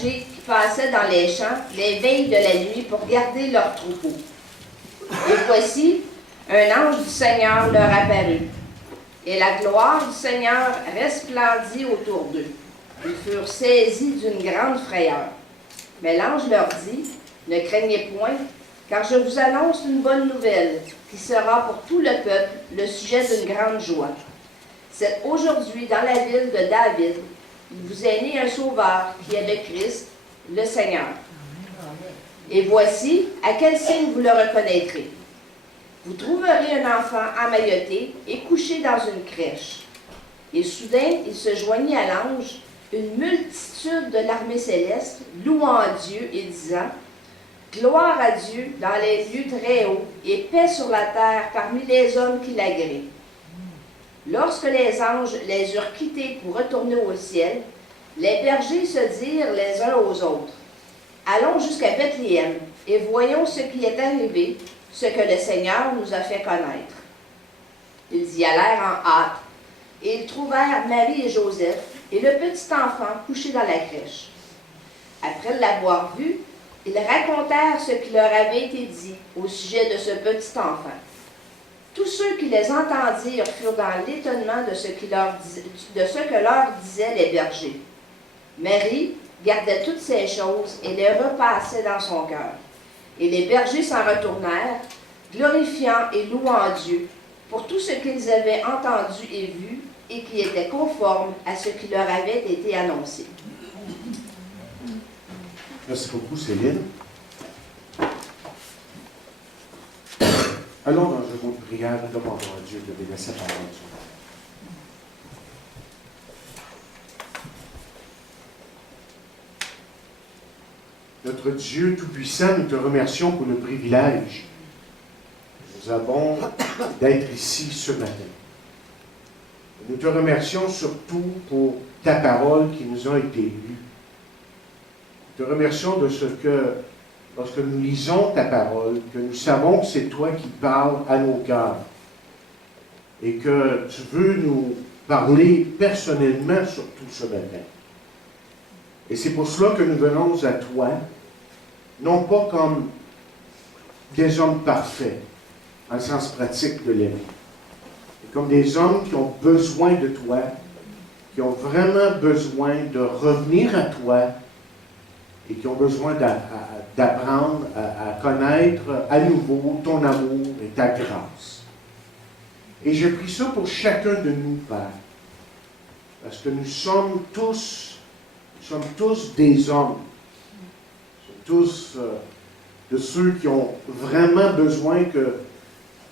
bergers qui passaient dans les champs les veilles de la nuit pour garder leurs troupeaux. Et voici, un ange du Seigneur leur apparut, et la gloire du Seigneur resplendit autour d'eux. Ils furent saisis d'une grande frayeur. Mais l'ange leur dit, « Ne craignez point, car je vous annonce une bonne nouvelle, qui sera pour tout le peuple le sujet d'une grande joie. C'est aujourd'hui, dans la ville de David, il vous est né un sauveur, qui est le Christ, le Seigneur. Et voici, à quel signe vous le reconnaîtrez. Vous trouverez un enfant emmailloté et couché dans une crèche. » Et soudain, il se joignit à l'ange, une multitude de l'armée céleste, louant Dieu et disant, « Gloire à Dieu dans les lieux très hauts, et paix sur la terre parmi les hommes qui l'agréent. » Lorsque les anges les eurent quittés pour retourner au ciel, les bergers se dirent les uns aux autres, « Allons jusqu'à Bethléem, et voyons ce qui est arrivé, ce que le Seigneur nous a fait connaître. » Ils y allèrent en hâte, et ils trouvèrent Marie et Joseph, et le petit enfant couché dans la crèche. Après l'avoir vu, ils racontèrent ce qui leur avait été dit au sujet de ce petit enfant. Tous ceux qui les entendirent furent dans l'étonnement de ce que leur disaient les bergers. Marie gardait toutes ces choses et les repassait dans son cœur. Et les bergers s'en retournèrent, glorifiant et louant Dieu pour tout ce qu'ils avaient entendu et vu, et qui était conforme à ce qui leur avait été annoncé. Merci beaucoup, Céline. Allons dans un mot de prière, nous demandons à Dieu de bénir sa parole. Notre Dieu Tout-Puissant, nous te remercions pour le privilège que nous avons d'être ici ce matin. Nous te remercions surtout pour ta parole qui nous a été lue. Nous te remercions de ce que, lorsque nous lisons ta parole, que nous savons que c'est toi qui parles à nos cœurs et que tu veux nous parler personnellement surtout ce matin. Et c'est pour cela que nous venons à toi, non pas comme des hommes parfaits, dans le sens pratique de l'aimer, mais comme des hommes qui ont besoin de toi, qui ont vraiment besoin de revenir à toi et qui ont besoin d'apprendre à connaître à nouveau ton amour et ta grâce. Et je prie ça pour chacun de nous, Père, parce que nous sommes tous des hommes. Nous sommes tous de ceux qui ont vraiment besoin que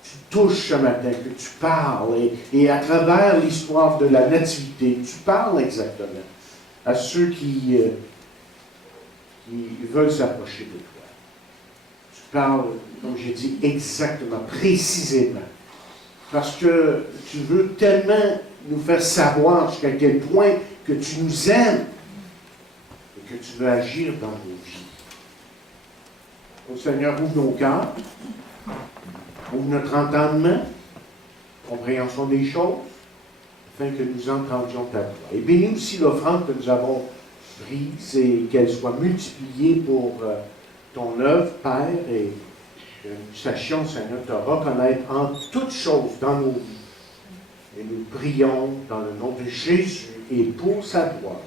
tu touches ce matin, que tu parles. Et à travers l'histoire de la nativité, tu parles exactement à ceux qui veulent s'approcher de toi. Tu parles, comme j'ai dit, exactement, précisément. Parce que tu veux tellement nous faire savoir jusqu'à quel point que tu nous aimes et que tu veux agir dans nos vies. Ô Seigneur, ouvre nos cœurs, ouvre notre entendement, compréhension des choses, afin que nous entendions ta voix. Et bénis aussi l'offrande que nous avons prise et qu'elle soit multipliée pour ton œuvre, Père, et que nous sachions, Seigneur, te reconnaître en toutes choses dans nos vies. Et nous prions dans le nom de Jésus et pour sa gloire.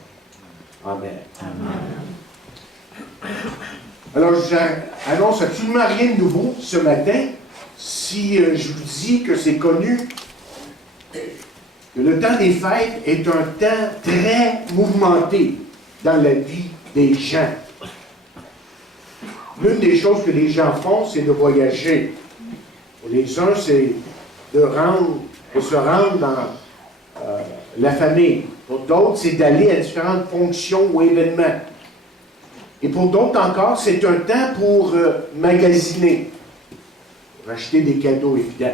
Amen. Amen. Alors, je vous annonce absolument rien de nouveau ce matin si je vous dis que c'est connu que le temps des fêtes est un temps très mouvementé dans la vie des gens. L'une des choses que les gens font, c'est de voyager. Pour les uns, c'est de se rendre dans la famille. Pour d'autres, c'est d'aller à différentes fonctions ou événements. Et pour d'autres encore, c'est un temps pour magasiner, pour acheter des cadeaux, évidemment.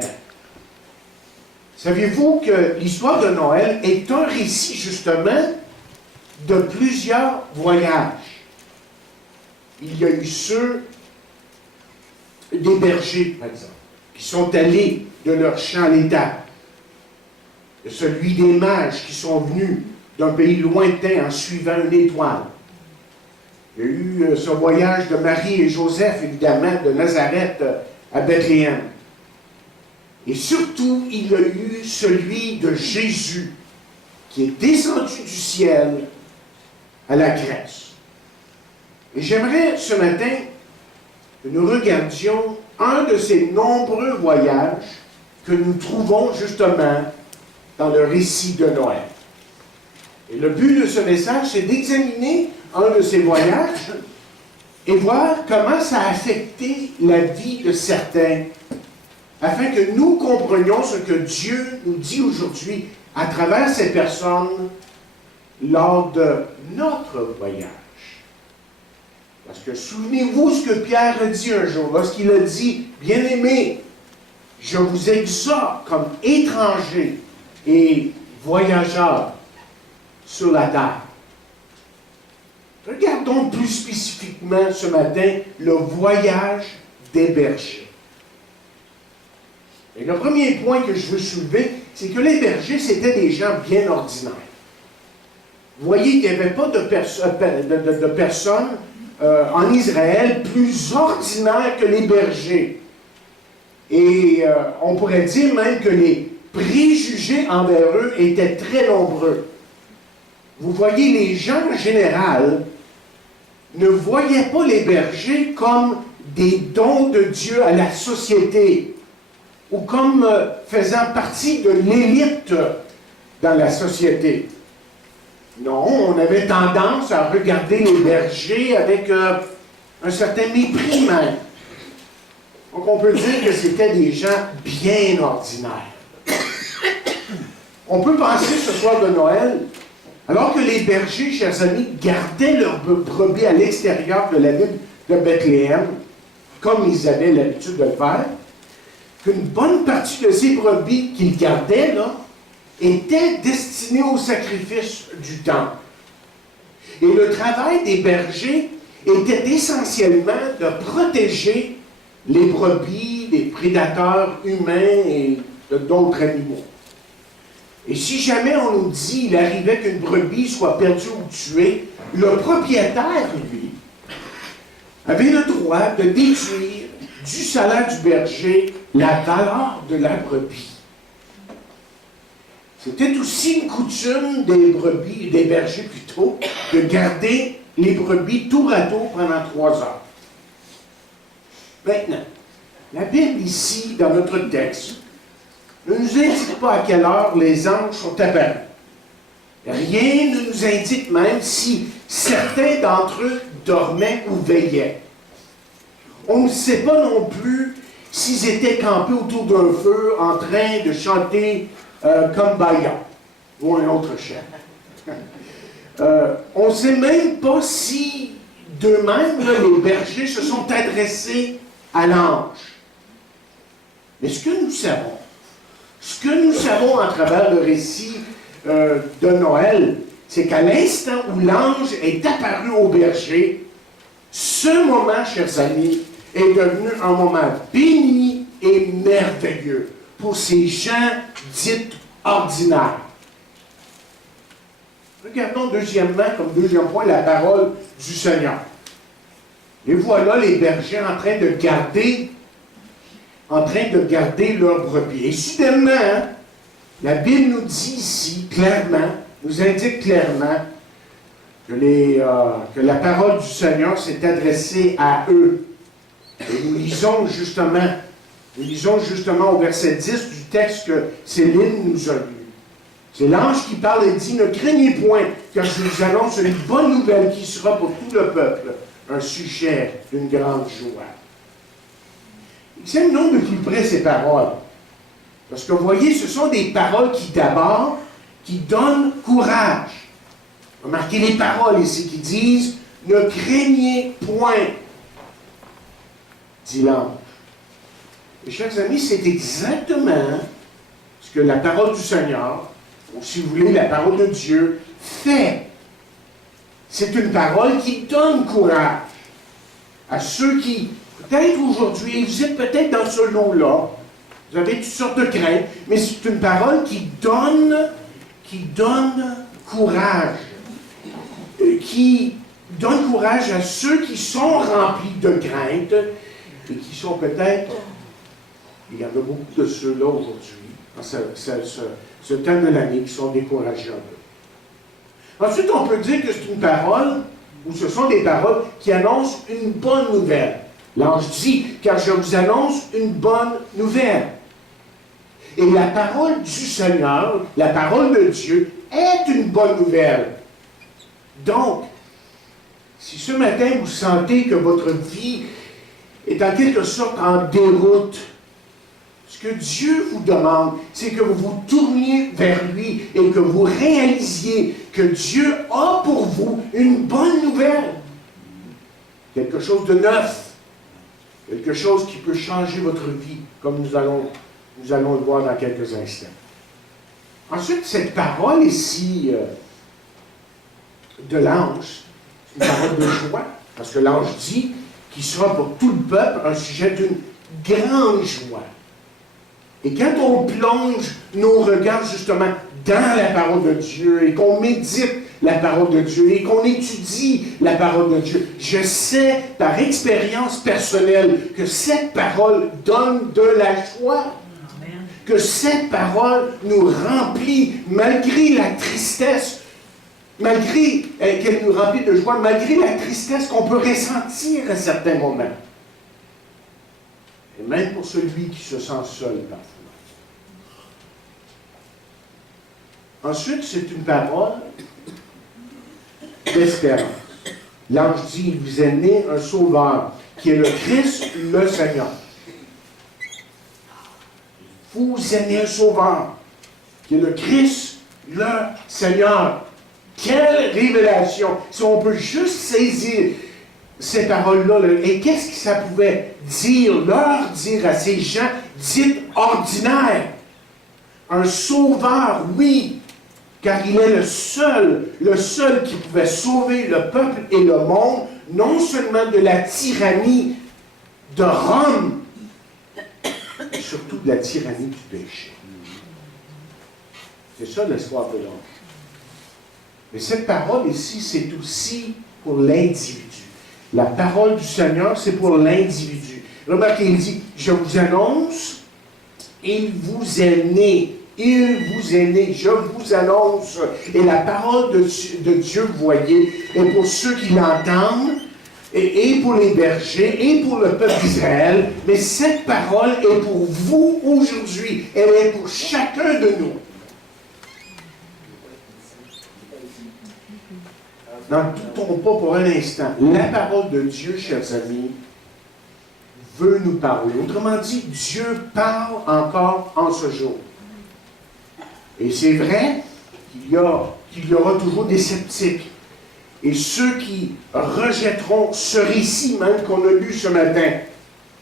Saviez-vous que l'histoire de Noël est un récit, justement, de plusieurs voyages? Il y a eu ceux des bergers, par exemple, qui sont allés de leur champ à l'étable. Il y a celui des mages qui sont venus d'un pays lointain en suivant une étoile. Il y a eu ce voyage de Marie et Joseph, évidemment, de Nazareth à Bethléem. Et surtout, il y a eu celui de Jésus, qui est descendu du ciel à la Grèce. Et j'aimerais ce matin que nous regardions un de ces nombreux voyages que nous trouvons justement dans le récit de Noël. Et le but de ce message, c'est d'examiner un de ces voyages et voir comment ça a affecté la vie de certains, afin que nous comprenions ce que Dieu nous dit aujourd'hui à travers ces personnes lors de notre voyage. Parce que souvenez-vous ce que Pierre a dit un jour, lorsqu'il a dit, « Bien-aimés, je vous exhorte comme étrangers et voyageurs sur la terre. » Regardons plus spécifiquement ce matin le voyage des bergers. Et le premier point que je veux soulever, c'est que les bergers, c'étaient des gens bien ordinaires. Vous voyez qu'il n'y avait pas de personnes en Israël plus ordinaires que les bergers. Et on pourrait dire même que les préjugés envers eux étaient très nombreux. Vous voyez, les gens en général ne voyaient pas les bergers comme des dons de Dieu à la société ou comme faisant partie de l'élite dans la société. Non, on avait tendance à regarder les bergers avec un certain mépris même. Donc on peut dire que c'était des gens bien ordinaires. On peut penser ce soir de Noël, alors que les bergers, chers amis, gardaient leurs brebis à l'extérieur de la ville de Bethléem, comme ils avaient l'habitude de le faire, qu'une bonne partie de ces brebis qu'ils gardaient, là, étaient destinées au sacrifice du temple. Et le travail des bergers était essentiellement de protéger les brebis des prédateurs humains et d'autres animaux. Et si jamais on nous dit il arrivait qu'une brebis soit perdue ou tuée, le propriétaire, lui, avait le droit de déduire du salaire du berger la valeur de la brebis. C'était aussi une coutume des bergers plutôt, de garder les brebis tour à tour pendant 3 heures. Maintenant, la Bible ici, dans notre texte, ne nous indique pas à quelle heure les anges sont apparus. Rien ne nous indique même si certains d'entre eux dormaient ou veillaient. On ne sait pas non plus s'ils étaient campés autour d'un feu en train de chanter comme Bayan ou un autre chant. On ne sait même pas si d'eux-mêmes, les bergers se sont adressés à l'ange. Mais ce que nous savons à travers le récit de Noël, c'est qu'à l'instant où l'ange est apparu au berger, ce moment, chers amis, est devenu un moment béni et merveilleux pour ces gens dits ordinaires. Regardons deuxièmement, comme deuxième point, la parole du Seigneur. Et voilà les bergers en train de garder leurs brebis. Et soudainement, la Bible nous dit ici clairement, nous indique clairement que la parole du Seigneur s'est adressée à eux. Et nous lisons justement au verset 10 du texte que Céline nous a lu. C'est l'ange qui parle et dit, « Ne craignez point, car je vous annonce une bonne nouvelle qui sera pour tout le peuple un sujet d'une grande joie. » Examinons de plus près ces paroles. Parce que vous voyez, ce sont des paroles qui donnent courage. Remarquez les paroles ici qui disent « Ne craignez point », dit l'ange. Et chers amis, c'est exactement ce que la parole du Seigneur, ou si vous voulez, la parole de Dieu, fait. C'est une parole qui donne courage à ceux qui, peut-être aujourd'hui, vous êtes peut-être dans ce lot-là, vous avez toutes sortes de craintes, mais c'est une parole qui donne courage, qui donne courage à ceux qui sont remplis de crainte et qui sont peut-être, il y en a beaucoup de ceux-là aujourd'hui, en ce temps de l'année, qui sont découragés un peu. Ensuite, on peut dire que c'est une parole, ou ce sont des paroles qui annoncent une bonne nouvelle. L'ange dit, car je vous annonce une bonne nouvelle. Et la parole du Seigneur, la parole de Dieu, est une bonne nouvelle. Donc, si ce matin vous sentez que votre vie est en quelque sorte en déroute, ce que Dieu vous demande, c'est que vous vous tourniez vers lui et que vous réalisiez que Dieu a pour vous une bonne nouvelle. Quelque chose de neuf. Quelque chose qui peut changer votre vie, comme nous allons le voir dans quelques instants. Ensuite, cette parole ici de l'ange, c'est une parole de joie, parce que l'ange dit qu'il sera pour tout le peuple un sujet d'une grande joie. Et quand on plonge nos regards justement dans la parole de Dieu et qu'on médite la parole de Dieu et qu'on étudie la parole de Dieu, je sais par expérience personnelle que cette parole donne de la joie. Amen. Que cette parole nous remplit malgré la tristesse, malgré qu'elle nous remplit de joie, malgré la tristesse qu'on peut ressentir à certains moments. Et même pour celui qui se sent seul parfois. Ensuite, c'est une parole d'espérance. L'ange dit, il vous est né un sauveur, qui est le Christ, le Seigneur. Vous est né un sauveur, qui est le Christ, le Seigneur. Quelle révélation! Si on peut juste saisir ces paroles-là, et qu'est-ce que ça pouvait leur dire à ces gens dits ordinaires? Un sauveur, oui, car il est le seul qui pouvait sauver le peuple et le monde, non seulement de la tyrannie de Rome, mais surtout de la tyrannie du péché. C'est ça l'espoir de l'homme. Mais cette parole ici, c'est aussi pour l'individu. La parole du Seigneur, c'est pour l'individu. Remarquez, il dit, je vous annonce, il vous est né. Il vous est né, je vous annonce. Et la parole de Dieu, vous voyez, est pour ceux qui l'entendent, et pour les bergers, et pour le peuple d'Israël. Mais cette parole est pour vous aujourd'hui. Elle est pour chacun de nous. N'en doutons pas pour un instant. La parole de Dieu, chers amis, veut nous parler. Autrement dit, Dieu parle encore en ce jour. Et c'est vrai qu'il y aura toujours des sceptiques. Et ceux qui rejetteront ce récit même qu'on a lu ce matin,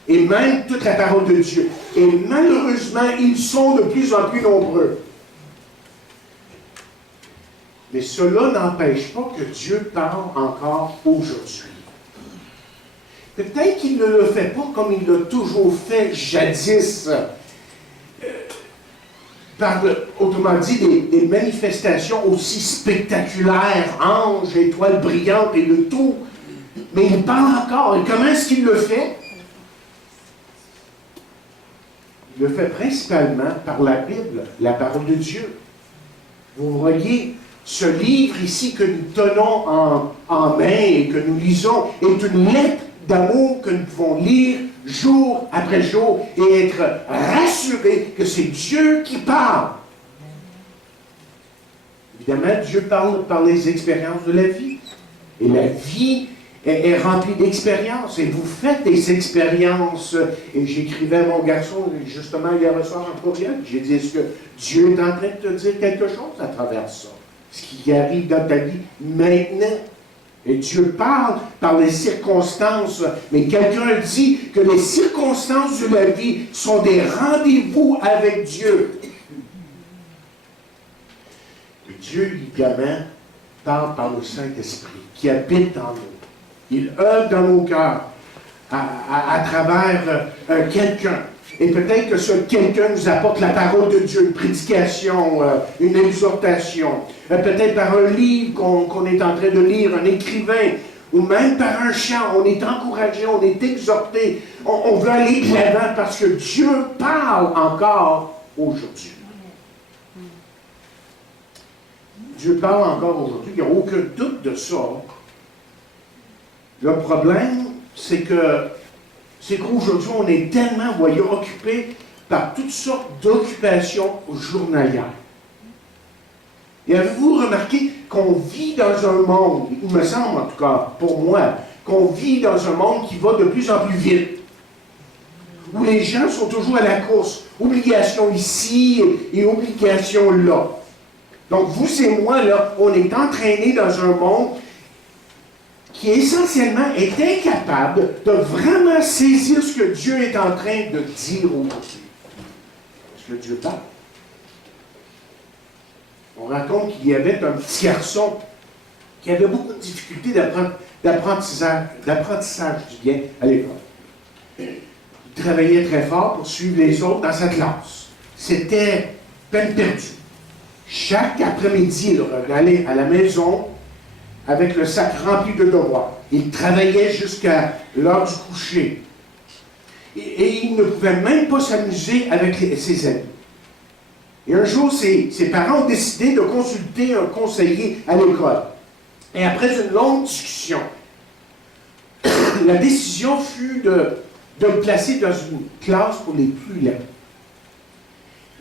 et même toute la parole de Dieu. Et malheureusement, ils sont de plus en plus nombreux. Mais cela n'empêche pas que Dieu parle encore aujourd'hui. Peut-être qu'il ne le fait pas comme il l'a toujours fait jadis, par, autrement dit, des manifestations aussi spectaculaires, anges, étoiles brillantes et le tout. Mais il parle encore. Et comment est-ce qu'il le fait? Il le fait principalement par la Bible, la parole de Dieu. Vous voyez, ce livre ici que nous tenons en main et que nous lisons est une lettre d'amour que nous pouvons lire jour après jour et être rassurés que c'est Dieu qui parle. Évidemment, Dieu parle par les expériences de la vie. Et la vie est remplie d'expériences. Et vous faites des expériences. Et j'écrivais à mon garçon, justement, hier soir en courriel. J'ai dit, est-ce que Dieu est en train de te dire quelque chose à travers ça? Ce qui arrive dans ta vie maintenant. Et Dieu parle par les circonstances. Mais quelqu'un dit que les circonstances de la vie sont des rendez-vous avec Dieu. Et Dieu, évidemment, parle par le Saint-Esprit qui habite en nous. Il œuvre dans nos cœurs à travers quelqu'un. Et peut-être que ce quelqu'un nous apporte la parole de Dieu, une prédication, une exhortation. Peut-être par un livre qu'on est en train de lire, un écrivain, ou même par un chant, on est encouragé, on est exhorté, on veut aller de l'avant parce que Dieu parle encore aujourd'hui. Dieu parle encore aujourd'hui, il n'y a aucun doute de ça. Le problème, c'est qu'aujourd'hui, on est tellement, voyez, occupé par toutes sortes d'occupations journalières. Et avez-vous remarqué qu'on vit dans un monde, il me semble en tout cas, pour moi, qu'on vit dans un monde qui va de plus en plus vite, où les gens sont toujours à la course, obligation ici et obligation là. Donc vous et moi, là, on est entraînés dans un monde qui essentiellement est incapable de vraiment saisir ce que Dieu est en train de dire aujourd'hui. Parce que Dieu parle. On raconte qu'il y avait un petit garçon qui avait beaucoup de difficultés d'apprentissage du bien à l'école. Il travaillait très fort pour suivre les autres dans sa classe. C'était peine perdue. Chaque après-midi, il revenait à la maison avec le sac rempli de devoirs. Il travaillait jusqu'à l'heure du coucher. Et il ne pouvait même pas s'amuser avec ses amis. Et un jour, ses parents ont décidé de consulter un conseiller à l'école. Et après une longue discussion, la décision fut de le placer dans une classe pour les plus lents.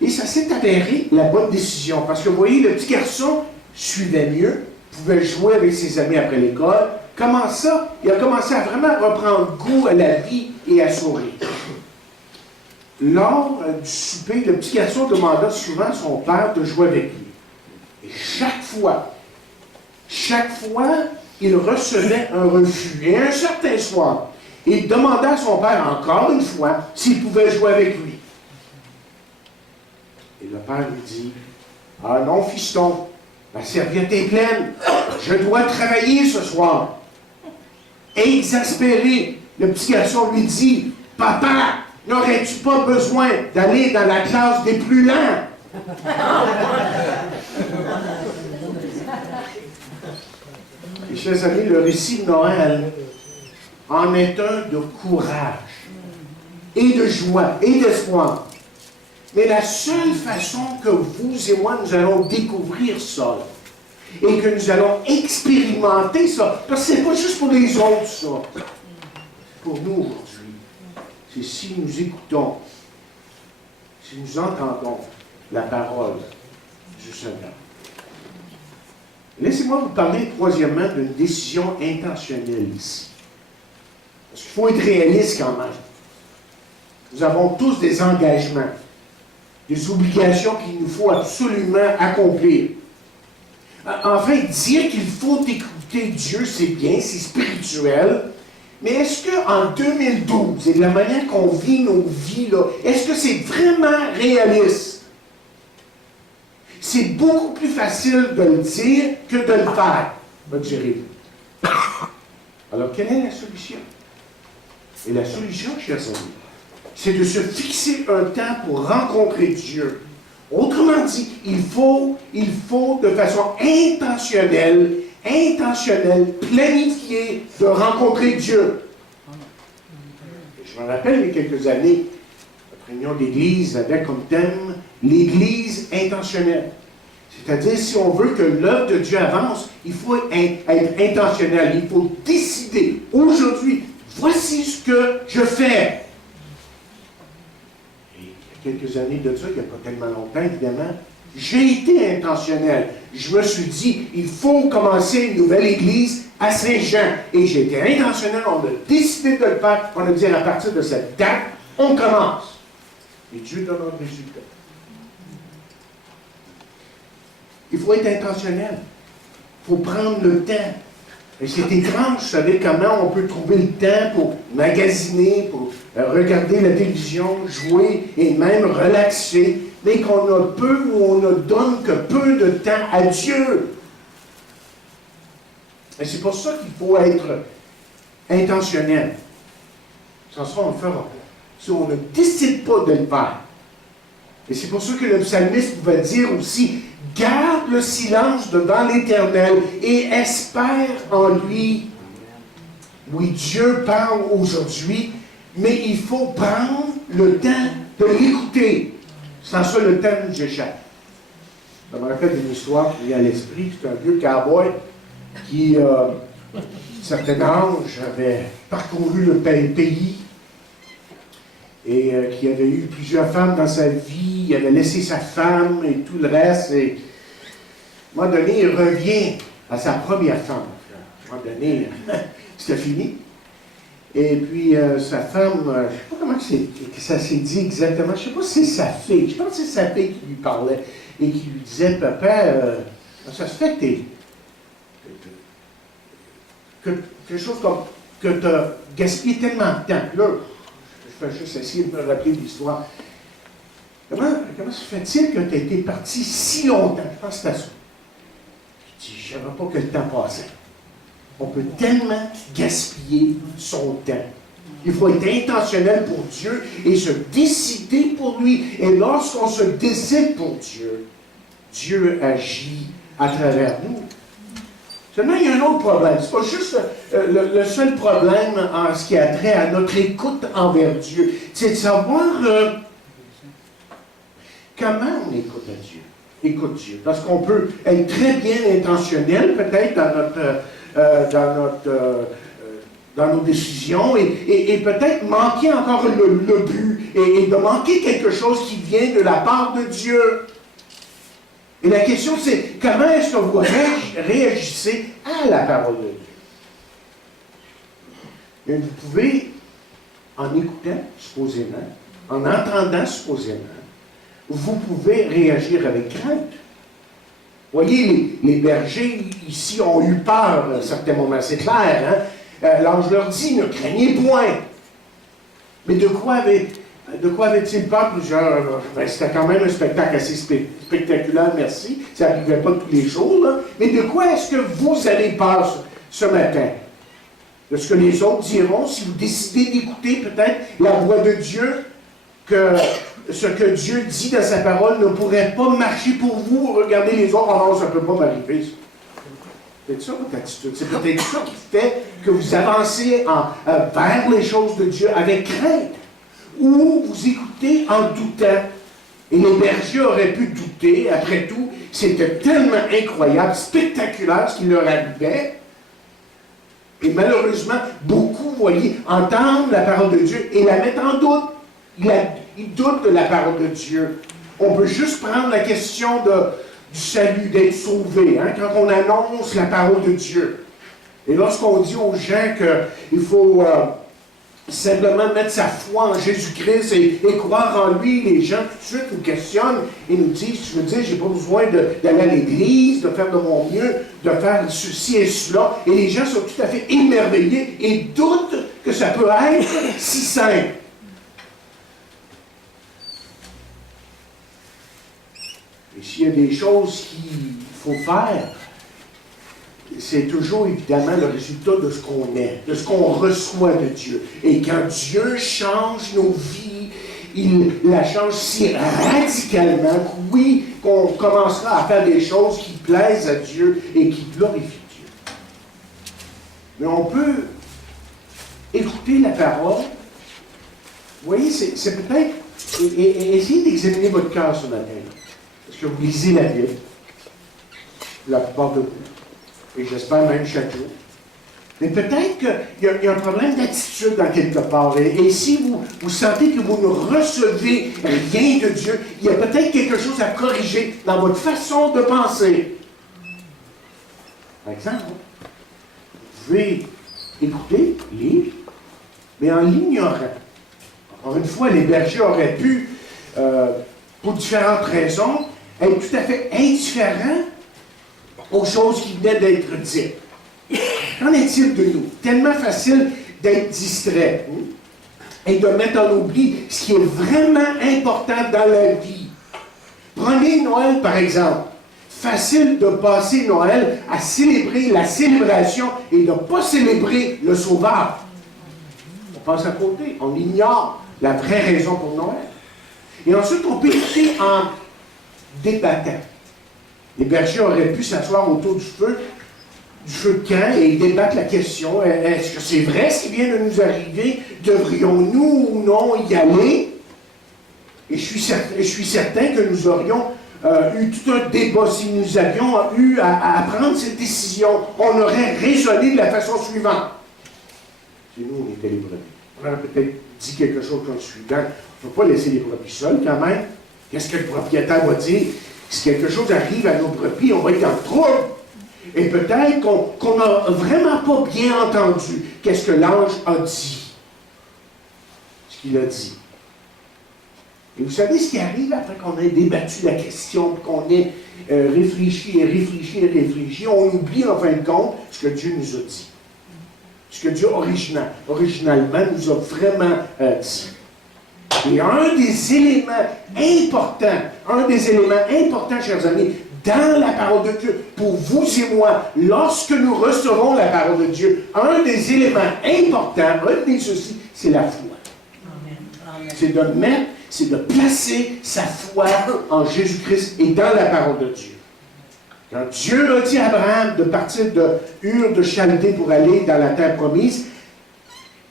Et ça s'est avéré la bonne décision. Parce que vous voyez, le petit garçon suivait mieux, pouvait jouer avec ses amis après l'école. Comment ça? Il a commencé à vraiment reprendre goût à la vie et à sourire. Lors du souper, le petit garçon demanda souvent à son père de jouer avec lui. Et chaque fois, il recevait un refus. Et un certain soir, il demanda à son père encore une fois s'il pouvait jouer avec lui. Et le père lui dit, « Ah non, fiston, ma serviette est pleine, je dois travailler ce soir. » Exaspéré, le petit garçon lui dit, « Papa, n'aurais-tu pas besoin d'aller dans la classe des plus lents? » Et chers amis, le récit de Noël en est un de courage et de joie et d'espoir. Mais la seule façon que vous et moi, nous allons découvrir ça, et que nous allons expérimenter ça, parce que ce n'est pas juste pour les autres, ça. Pour nous aujourd'hui, c'est si nous écoutons, si nous entendons la parole du Seigneur. Laissez-moi vous parler troisièmement d'une décision intentionnelle ici. Parce qu'il faut être réaliste quand même. Nous avons tous des engagements, des obligations qu'il nous faut absolument accomplir. Enfin, dire qu'il faut écouter Dieu, c'est bien, c'est spirituel, mais est-ce qu'en 2012, et de la manière qu'on vit nos vies, là, est-ce que c'est vraiment réaliste? C'est beaucoup plus facile de le dire que de le faire, me direz-vous. Alors, quelle est la solution? Et la solution, chers amis, c'est de se fixer un temps pour rencontrer Dieu. Autrement dit, il faut de façon intentionnelle, planifier de rencontrer Dieu. Et je me rappelle, il y a quelques années, notre réunion d'église avait comme thème l'Église intentionnelle. C'est-à-dire, si on veut que l'œuvre de Dieu avance, il faut être intentionnel. Il faut décider, aujourd'hui, voici ce que je fais. Quelques années de ça, il n'y a pas tellement longtemps, évidemment, j'ai été intentionnel. Je me suis dit, il faut commencer une nouvelle église à Saint-Jean. Et j'ai été intentionnel, on a décidé de le faire. On a dit, à partir de cette date, on commence. Et Dieu donne un résultat. Il faut être intentionnel. Il faut prendre le temps. Et c'est étrange, vous savez, comment on peut trouver le temps pour magasiner, pour regarder la télévision, jouer et même relaxer, mais qu'on a peu ou on ne donne que peu de temps à Dieu. Et c'est pour ça qu'il faut être intentionnel. Sans ça, on ne le fera pas. Si on ne décide pas de le faire. Et c'est pour ça que le psalmiste pouvait dire aussi, garde le silence devant l'Éternel et espère en lui. Oui, Dieu parle aujourd'hui, mais il faut prendre le temps de l'écouter. Sans ça, le temps nous échappe. Ça me rappelle une histoire qui vient à l'esprit. C'est un vieux cowboy qui, à un certain âge, avait parcouru le pays et qui avait eu plusieurs femmes dans sa vie. Il avait laissé sa femme et tout le reste. Et à un moment donné, il revient à sa première femme. À un moment donné, c'était fini. Et puis, sa femme, je ne sais pas comment ça s'est dit exactement. Je ne sais pas si c'est sa fille. Je pense que c'est sa fille qui lui parlait et qui lui disait, papa, ça se fait que quelque chose comme que tu as gaspillé tellement de temps. Puis là, je vais juste essayer de me rappeler l'histoire. Comment se fait-il que tu as été parti si longtemps? Je pense que c'était ça. Je dis, je ne savais pas que le temps passait. On peut tellement gaspiller son temps. Il faut être intentionnel pour Dieu et se décider pour lui. Et lorsqu'on se décide pour Dieu, Dieu agit à travers nous. Seulement, il y a un autre problème. Ce n'est pas juste le seul problème en ce qui a trait à notre écoute envers Dieu. C'est de savoir comment on écoute à Dieu. Écoute Dieu. Parce qu'on peut être très bien intentionnel, peut-être, dans nos décisions et peut-être manquer encore le but et de manquer quelque chose qui vient de la part de Dieu. Et la question, c'est comment est-ce que vous réagissez à la parole de Dieu? Mais vous pouvez, en écoutant, supposément, en entendant, supposément, vous pouvez réagir avec crainte. Vous voyez, les bergers, ici, ont eu peur à un certain moment, c'est clair. Hein? L'ange leur dit, ne craignez point. Mais de quoi avait-il peur? Plusieurs, c'était quand même un spectacle assez spectaculaire, merci. Ça n'arrivait pas tous les jours. Là. Mais de quoi est-ce que vous avez peur ce matin? De ce que les autres diront, si vous décidez d'écouter peut-être la voix de Dieu, que ce que Dieu dit dans sa parole ne pourrait pas marcher pour vous. Regardez les autres, oh non, ça ne peut pas m'arriver. C'est peut-être ça votre attitude. C'est peut-être ça qui fait que vous avancez vers les choses de Dieu avec crainte. Ou vous écoutez en doutant. Et les bergers auraient pu douter. Après tout, c'était tellement incroyable, spectaculaire ce qui leur arrivait. Et malheureusement, beaucoup, vous voyez, entendent la parole de Dieu et la mettent en doute. Ils doutent de la parole de Dieu. On peut juste prendre la question du salut, d'être sauvé, hein, quand on annonce la parole de Dieu. Et lorsqu'on dit aux gens qu'il faut simplement mettre sa foi en Jésus-Christ et croire en lui, les gens tout de suite nous questionnent et nous disent, je veux dire, j'ai pas besoin d'aller à l'église, de faire de mon mieux, de faire ceci et cela. Et les gens sont tout à fait émerveillés et doutent que ça peut être si simple. Et s'il y a des choses qu'il faut faire, c'est toujours évidemment le résultat de ce qu'on est, de ce qu'on reçoit de Dieu. Et quand Dieu change nos vies, il la change si radicalement que oui, qu'on commencera à faire des choses qui plaisent à Dieu et qui glorifient Dieu. Mais on peut écouter la parole. Vous voyez, c'est peut-être... Et essayez d'examiner votre cœur ce matin. Est-ce que vous lisez la Bible? La plupart de vous. Et j'espère même chaque jour. Mais peut-être qu'il y a un problème d'attitude dans quelque part. Et si vous sentez que vous ne recevez rien de Dieu, il y a peut-être quelque chose à corriger dans votre façon de penser. Par exemple, vous pouvez écouter, lire, mais en l'ignorant. Encore une fois, les bergers auraient pu, pour différentes raisons, être tout à fait indifférents aux choses qui venaient d'être dites. Qu'en est-il de nous? Tellement facile d'être distrait et de mettre en oubli ce qui est vraiment important dans la vie. Prenez Noël, par exemple. Facile de passer Noël à célébrer la célébration et de ne pas célébrer le Sauveur. On passe à côté, on ignore la vraie raison pour Noël. Et ensuite, on peut écouter en débattant. Les bergers auraient pu s'asseoir autour du feu du feu de camp et ils débattent la question, est-ce que c'est vrai ce qui vient de nous arriver? Devrions-nous ou non y aller? Et je suis certain que nous aurions eu tout un débat si nous avions eu à prendre cette décision. On aurait raisonné de la façon suivante. C'est nous, on était les brebis. On aurait peut-être dit quelque chose comme suivant. Il ne faut pas laisser les brebis seules quand même. Qu'est-ce que le propriétaire va dire? Si quelque chose arrive à nos brebis, on va être dans le trouble. Et peut-être qu'on n'a vraiment pas bien entendu qu'est-ce que l'ange a dit. Ce qu'il a dit. Et vous savez ce qui arrive après qu'on ait débattu la question, qu'on ait réfléchi et réfléchi et réfléchi, on oublie en fin de compte ce que Dieu nous a dit. Ce que Dieu originalement nous a vraiment dit. Et un des éléments importants, chers amis, dans la parole de Dieu, pour vous et moi, lorsque nous recevons la parole de Dieu, un des éléments importants, retenez ceci, c'est la foi. C'est de placer sa foi en Jésus-Christ et dans la parole de Dieu. Quand Dieu a dit à Abraham de partir de Ur de Chaldée pour aller dans la terre promise,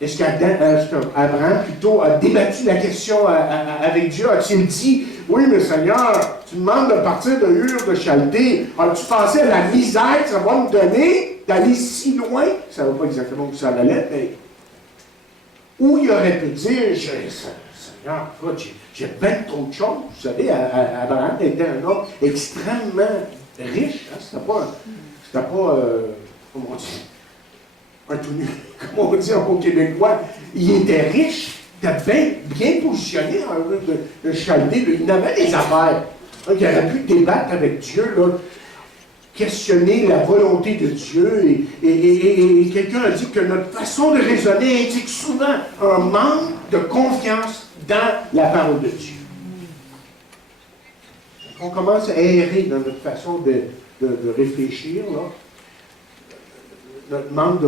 est-ce qu'Abraham plutôt a débattu la question avec Dieu? A-t-il dit, oui, mais Seigneur, tu demandes de partir de Ur de Chaldée, as-tu pensé à la misère que ça va me donner d'aller si loin? Ça ne va pas exactement où ça allait, mais où il aurait pu dire, Seigneur, j'ai bien trop de choses. Vous savez, Abraham était un homme extrêmement riche. Hein? C'était pas comment on dit, un tout nu, comme on dit en québécois. Il était riche, il était bien positionné en de Chaldée. Il avait des affaires. Donc, il aurait pu débattre avec Dieu, là, questionner la volonté de Dieu. Et quelqu'un a dit que notre façon de raisonner indique souvent un manque de confiance dans la parole de Dieu. On commence à errer dans notre façon de réfléchir, là. Notre manque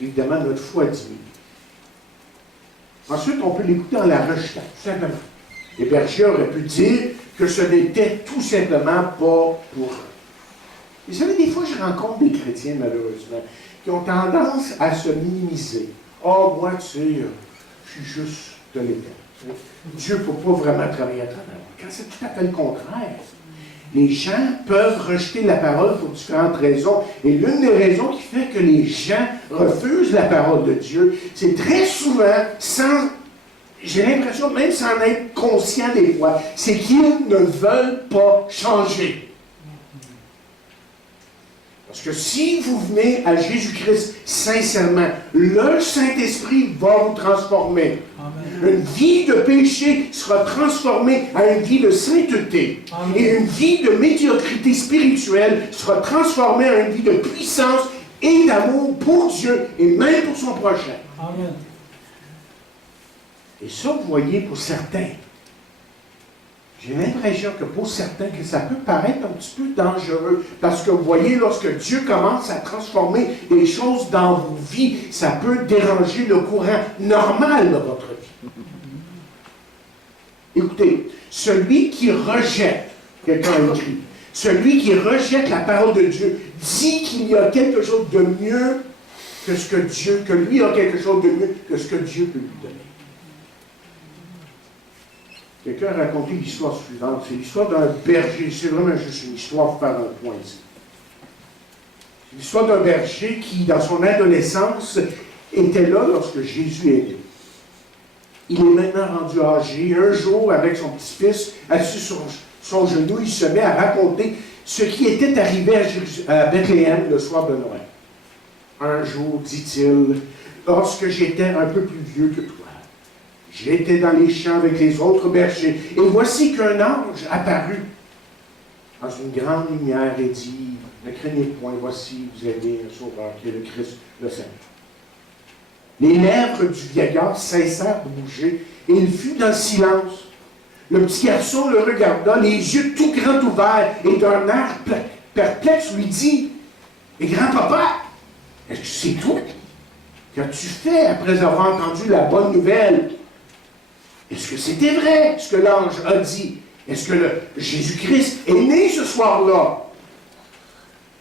évidemment, notre foi diminue. Ensuite, on peut l'écouter en la rejetant, tout simplement. Les bergers auraient pu dire que ce n'était tout simplement pas pour eux. Vous savez, des fois, je rencontre des chrétiens, malheureusement, qui ont tendance à se minimiser. « Oh, moi, tu sais, je suis juste de l'éternel. Dieu ne peut pas vraiment travailler à travers moi. » Quand c'est tout à fait le contraire. Les gens peuvent rejeter la parole pour différentes raisons. Et l'une des raisons qui fait que les gens refusent la parole de Dieu, c'est très souvent, j'ai l'impression, même sans être conscient des fois, c'est qu'ils ne veulent pas changer. Parce que si vous venez à Jésus-Christ sincèrement, le Saint-Esprit va vous transformer. Amen. Une vie de péché sera transformée à une vie de sainteté. Amen. Et une vie de médiocrité spirituelle sera transformée à une vie de puissance et d'amour pour Dieu et même pour son prochain. Amen. Et ça, vous voyez, pour certains, j'ai l'impression que pour certains, que ça peut paraître un petit peu dangereux. Parce que vous voyez, lorsque Dieu commence à transformer des choses dans vos vies, ça peut déranger le courant normal de votre vie. Écoutez, celui qui rejette, quelqu'un a écrit, celui qui rejette la parole de Dieu, dit qu'il y a quelque chose de mieux que ce que Dieu, que lui a quelque chose de mieux que ce que Dieu peut lui donner. Quelqu'un a raconté l'histoire suivante. C'est l'histoire d'un berger. C'est vraiment juste une histoire pour faire un point ici. C'est l'histoire d'un berger qui, dans son adolescence, était là lorsque Jésus est né. Il est maintenant rendu âgé. Un jour, avec son petit-fils, assis sur son genou, il se met à raconter ce qui était arrivé à Bethléem le soir de Noël. Un jour, dit-il, lorsque j'étais un peu plus vieux que toi, j'étais dans les champs avec les autres bergers, et voici qu'un ange apparut dans une grande lumière et dit, ne craignez point, voici, vous avez un sauveur qui est le Christ, le Seigneur. Les lèvres du vieillard cessèrent de bouger, et il fut dans le silence. Le petit garçon le regarda, les yeux tout grands ouverts, et d'un air perplexe lui dit, « Et grand-papa, est-ce que c'est toi? Qu'as-tu fait après avoir entendu la bonne nouvelle? Est-ce que c'était vrai, ce que l'ange a dit? Est-ce que Jésus-Christ est né ce soir-là? »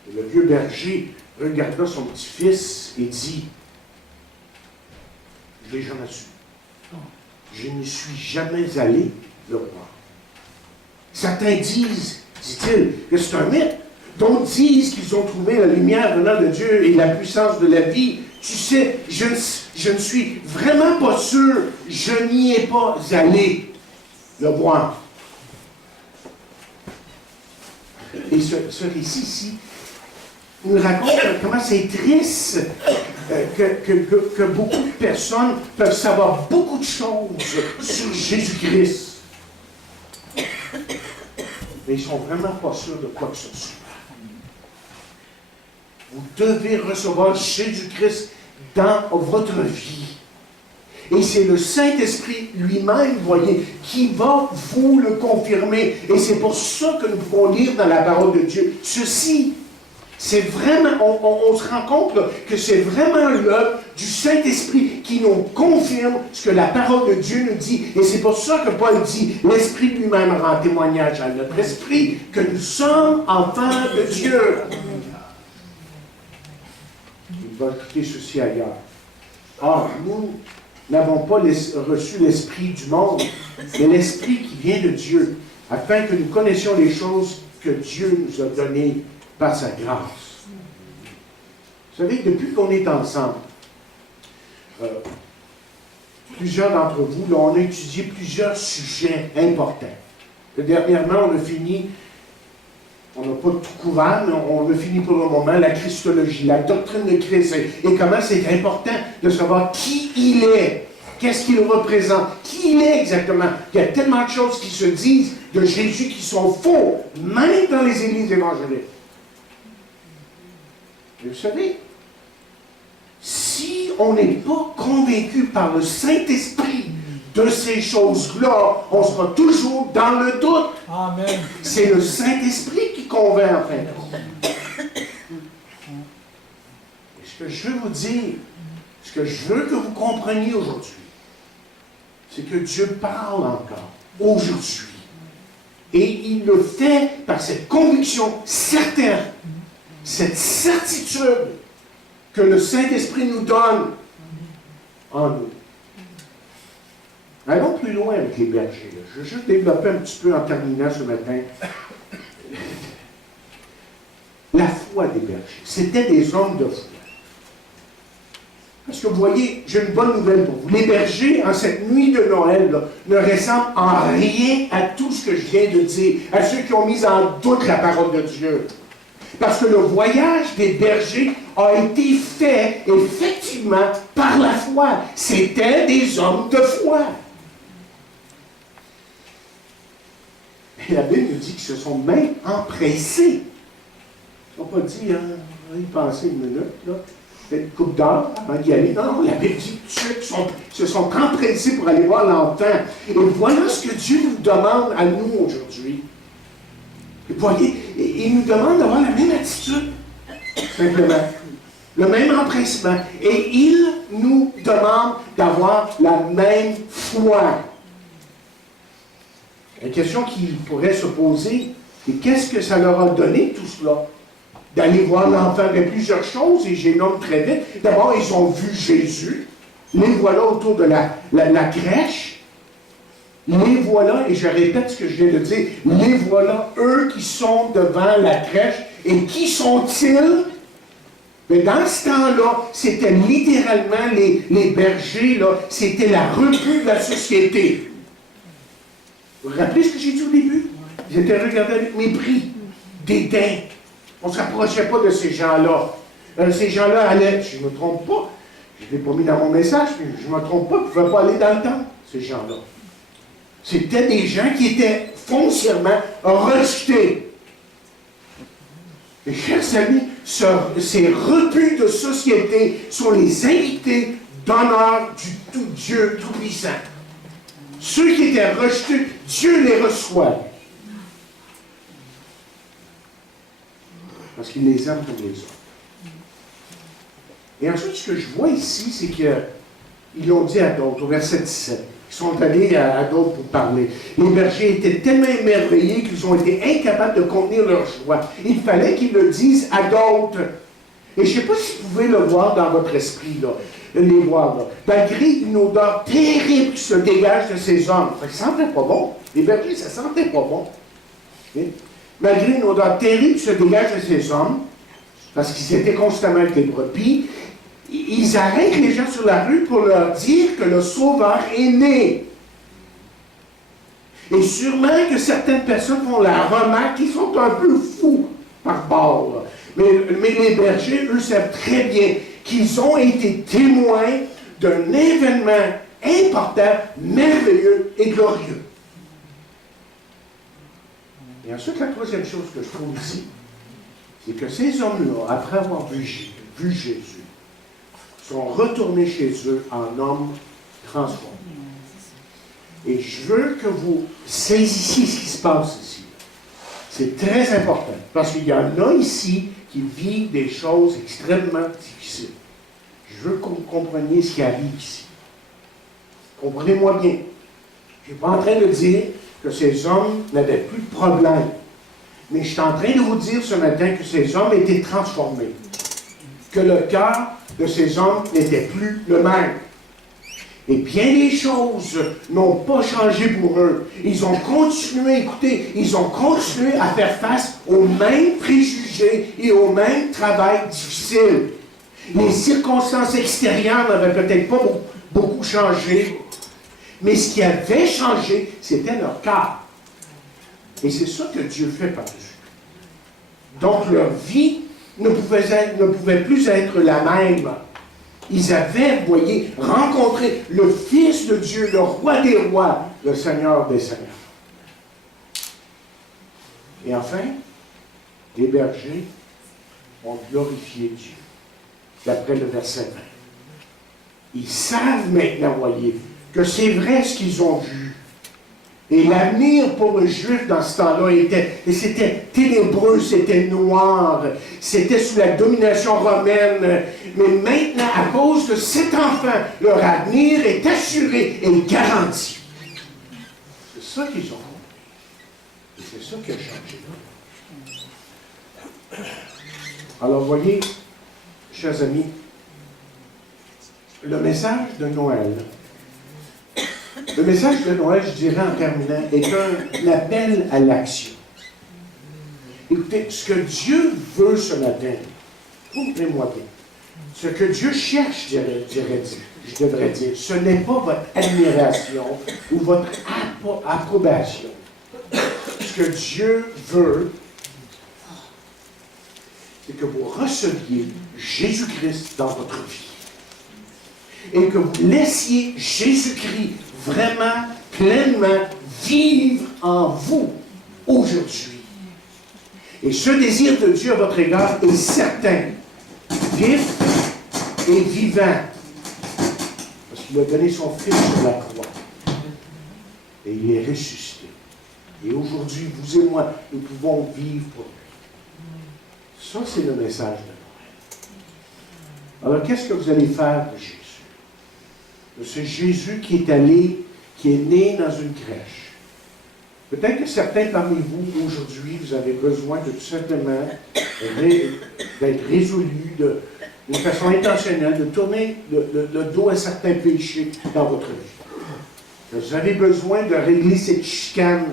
Et le vieux berger regarda son petit-fils et dit, « Je l'ai jamais su. Je n'y suis jamais allé le voir. » Certains disent, dit-il, que c'est un mythe. D'autres disent qu'ils ont trouvé la lumière venant de Dieu et la puissance de la vie. Tu sais, je ne suis vraiment pas sûr. Je n'y ai pas allé le voir. Et ce récit ici nous raconte comment c'est triste que beaucoup de personnes peuvent savoir beaucoup de choses sur Jésus-Christ. Mais ils ne sont vraiment pas sûrs de quoi que ce soit. Vous devez recevoir Jésus-Christ dans votre vie. Et c'est le Saint-Esprit lui-même, voyez, qui va vous le confirmer. Et c'est pour ça que nous pouvons lire dans la parole de Dieu ceci. C'est vraiment, on se rend compte là, que c'est vraiment l'œuvre du Saint-Esprit qui nous confirme ce que la parole de Dieu nous dit. Et c'est pour ça que Paul dit, l'Esprit lui-même rend témoignage à notre esprit que nous sommes enfants de Dieu. Il va écouter ceci ailleurs. Or, nous n'avons pas reçu l'Esprit du monde, mais l'Esprit qui vient de Dieu, afin que nous connaissions les choses que Dieu nous a données par sa grâce. Vous savez, depuis qu'on est ensemble, plusieurs d'entre vous, là, on a étudié plusieurs sujets importants. Dernièrement, on a fini, on n'a pas tout couvert, mais on a fini pour le moment, la Christologie, la doctrine de Christ, et comment c'est important de savoir qui il est, qu'est-ce qu'il représente, qui il est exactement. Il y a tellement de choses qui se disent de Jésus qui sont faux, même dans les églises évangéliques. Et vous savez, si on n'est pas convaincu par le Saint-Esprit de ces choses-là, on sera toujours dans le doute. Amen. C'est le Saint-Esprit qui convainc en fin de compte. Et ce que je veux vous dire, ce que je veux que vous compreniez aujourd'hui, c'est que Dieu parle encore aujourd'hui. Et il le fait par cette conviction certaine, cette certitude que le Saint-Esprit nous donne en nous. Allons plus loin avec les bergers. Je vais juste développer un petit peu en terminant ce matin. La foi des bergers. C'était des hommes de foi. Parce que vous voyez, j'ai une bonne nouvelle pour vous. Les bergers, en cette nuit de Noël, là, ne ressemblent en rien à tout ce que je viens de dire, à ceux qui ont mis en doute la parole de Dieu. Parce que le voyage des bergers a été fait, effectivement, par la foi. C'était des hommes de foi. Et la Bible nous dit qu'ils se sont même empressés. Ils n'ont pas dit, ils pensaient une minute, là. Une couple d'heure avant d'y aller. Non, la Bible dit qu'ils se sont empressés pour aller voir l'enfant. Et voilà ce que Dieu nous demande à nous aujourd'hui. Vous voyez, il nous demande d'avoir la même attitude, simplement. Le même empressement. Et il nous demande d'avoir la même foi. La question qui pourrait se poser, c'est qu'est-ce que ça leur a donné tout cela? D'aller voir l'enfant. Il y a plusieurs choses, et j'énonce très vite. D'abord, ils ont vu Jésus. Les voilà autour de la crèche. Les voilà, et je répète ce que je viens de dire, les voilà, eux qui sont devant la crèche. Et qui sont-ils? Mais dans ce temps-là, c'était littéralement les bergers, là, c'était la revue de la société. Vous vous rappelez ce que j'ai dit au début? Ils étaient regardés avec mépris, dédain. On ne se rapprochait pas de ces gens-là. Ces gens-là allaient, je ne me trompe pas, je ne l'ai pas mis dans mon message, mais je ne me trompe pas, ils ne pouvaient pas aller dans le temple, ces gens-là. C'était des gens qui étaient foncièrement rejetés. Et chers amis, ces rebuts de société sont les invités d'honneur du tout Dieu Tout-Puissant. Ceux qui étaient rejetés, Dieu les reçoit. Parce qu'il les aime comme les autres. Et ensuite, ce que je vois ici, c'est qu'ils l'ont dit à d'autres, au verset 17. Ils sont allés à d'autres pour parler. Les bergers étaient tellement émerveillés qu'ils ont été incapables de contenir leur joie. Il fallait qu'ils le disent à d'autres. Et je ne sais pas si vous pouvez le voir dans votre esprit, là, les voir, là. Malgré une odeur terrible qui se dégage de ces hommes, ça ne sentait pas bon. Les bergers, ça ne sentait pas bon. Okay? Malgré une odeur terrible qui se dégage de ces hommes, parce qu'ils étaient constamment avec les brebis, ils arrêtent les gens sur la rue pour leur dire que le Sauveur est né. Et sûrement que certaines personnes font la remarque qu'ils sont un peu fous par bord. Mais les bergers, eux, savent très bien qu'ils ont été témoins d'un événement important, merveilleux et glorieux. Et ensuite, la troisième chose que je trouve ici, c'est que ces hommes-là, après avoir vu Jésus, sont retournés chez eux en hommes transformés. Et je veux que vous saisissiez ce qui se passe ici. C'est très important, parce qu'il y en a ici qui vivent des choses extrêmement difficiles. Je veux que vous compreniez ce qui arrive ici. Comprenez-moi bien. Je ne suis pas en train de dire que ces hommes n'avaient plus de problème. Mais je suis en train de vous dire ce matin que ces hommes étaient transformés. Que le cœur de ces hommes n'était plus le même. Et bien des choses n'ont pas changé pour eux. Ils ont continué, écoutez, ils ont continué à faire face aux mêmes préjugés et au même travail difficile. Les circonstances extérieures n'avaient peut-être pas beaucoup changé, mais ce qui avait changé, c'était leur cœur. Et c'est ça que Dieu fait par-dessus. Donc leur vie ne pouvait plus être la même. Ils avaient, vous voyez, rencontré le Fils de Dieu, le Roi des rois, le Seigneur des seigneurs. Et enfin, les bergers ont glorifié Dieu, d'après le verset 20. Ils savent maintenant, voyez, que c'est vrai ce qu'ils ont vu. Et l'avenir pour le Juif dans ce temps-là c'était ténébreux, c'était noir, c'était sous la domination romaine. Mais maintenant, à cause de cet enfant, leur avenir est assuré et garanti. C'est ça qu'ils ont compris. Et c'est ça qui a changé. Alors, voyez, chers amis, le message de Noël, je dirais en terminant, est un appel à l'action. Écoutez, ce que Dieu veut ce matin, comprenez-moi bien, ce que Dieu cherche, je devrais dire, ce n'est pas votre admiration ou votre approbation. Ce que Dieu veut, c'est que vous receviez Jésus-Christ dans votre vie. Et que vous laissiez Jésus-Christ vraiment, pleinement vivre en vous aujourd'hui. Et ce désir de Dieu à votre égard est certain, vif et vivant. Parce qu'il a donné son Fils sur la croix. Et il est ressuscité. Et aujourd'hui, vous et moi, nous pouvons vivre pour lui. Ça, c'est le message de Noël. Alors, qu'est-ce que vous allez faire de Jésus? De ce Jésus qui est né dans une crèche. Peut-être que certains parmi vous, aujourd'hui, vous avez besoin de tout simplement d'être résolus d'une façon intentionnelle, de tourner le dos à certains péchés dans votre vie. Que vous avez besoin de régler cette chicane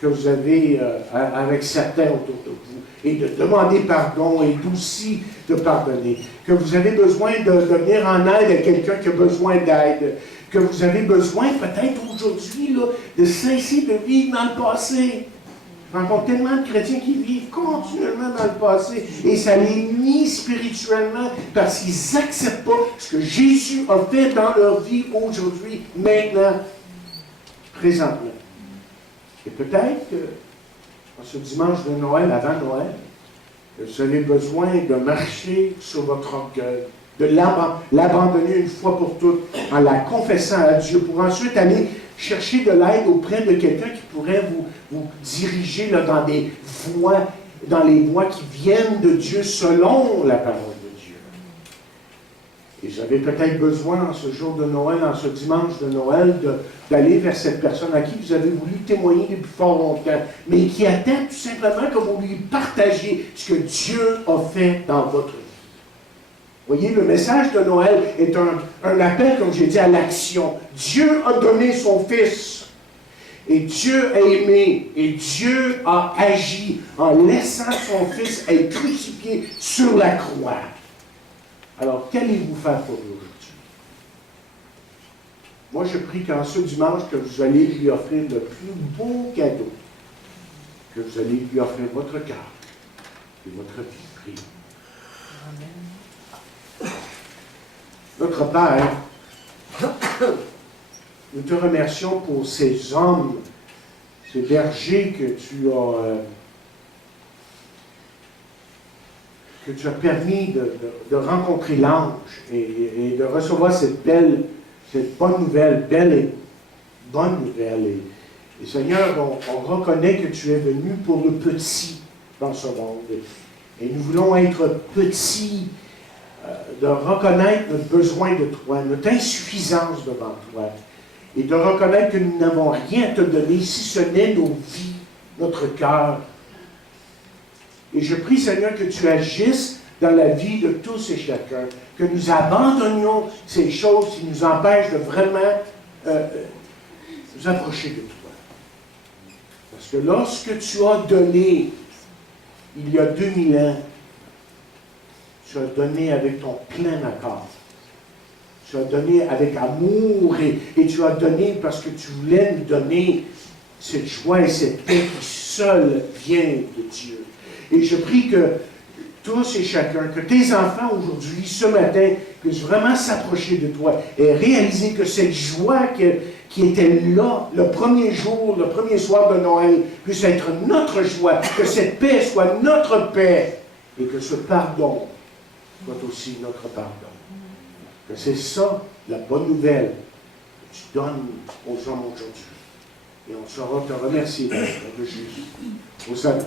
que vous avez avec certains autour de vous, et de demander pardon, et aussi de pardonner. Que vous avez besoin de venir en aide à quelqu'un qui a besoin d'aide. Que vous avez besoin peut-être aujourd'hui de cesser de vivre dans le passé. Je rencontre tellement de chrétiens qui vivent continuellement dans le passé, et ça les nie spirituellement parce qu'ils n'acceptent pas ce que Jésus a fait dans leur vie aujourd'hui, maintenant, présentement. Et peut-être que ce dimanche de Noël, avant Noël, vous avez besoin de marcher sur votre orgueil, de l'abandonner une fois pour toutes en la confessant à Dieu, pour ensuite aller chercher de l'aide auprès de quelqu'un qui pourrait vous diriger dans les voies qui viennent de Dieu selon la parole de Dieu. Et vous avez peut-être besoin en ce jour de Noël, en ce dimanche de Noël, d'aller vers cette personne à qui vous avez voulu témoigner depuis fort longtemps, mais qui attend tout simplement que vous lui partagiez ce que Dieu a fait dans votre vie. Voyez, le message de Noël est un appel, comme j'ai dit, à l'action. Dieu a donné son Fils. Et Dieu a aimé. Et Dieu a agi en laissant son Fils être crucifié sur la croix. Alors, qu'allez-vous faire pour lui aujourd'hui? Moi, je prie qu'en ce dimanche, que vous allez lui offrir le plus beau cadeau. Que vous allez lui offrir votre cœur et votre vie. Priez. Notre Père, nous te remercions pour ces hommes, ces bergers que tu as permis de rencontrer l'ange et de recevoir cette bonne nouvelle, belle et bonne nouvelle. Et Seigneur, on reconnaît que tu es venu pour le petit dans ce monde. Et nous voulons être petits, de reconnaître notre besoin de toi, notre insuffisance devant toi, et de reconnaître que nous n'avons rien à te donner si ce n'est nos vies, notre cœur. Et je prie, Seigneur, que tu agisses dans la vie de tous et chacun, que nous abandonnions ces choses qui nous empêchent de vraiment nous approcher de toi. Parce que lorsque tu as donné, il y a 2000 ans, tu as donné avec ton plein accord. Tu as donné avec amour et tu as donné parce que tu voulais nous donner cette joie et cette paix qui seule vient de Dieu. Et je prie que tous et chacun, que tes enfants aujourd'hui, ce matin, puissent vraiment s'approcher de toi et réaliser que cette joie qui était là le premier jour, le premier soir de Noël, puisse être notre joie, que cette paix soit notre paix et que ce pardon soit aussi notre pardon. Que c'est ça, la bonne nouvelle que tu donnes aux hommes aujourd'hui. Et on saura te remercier, de Jésus, au salut.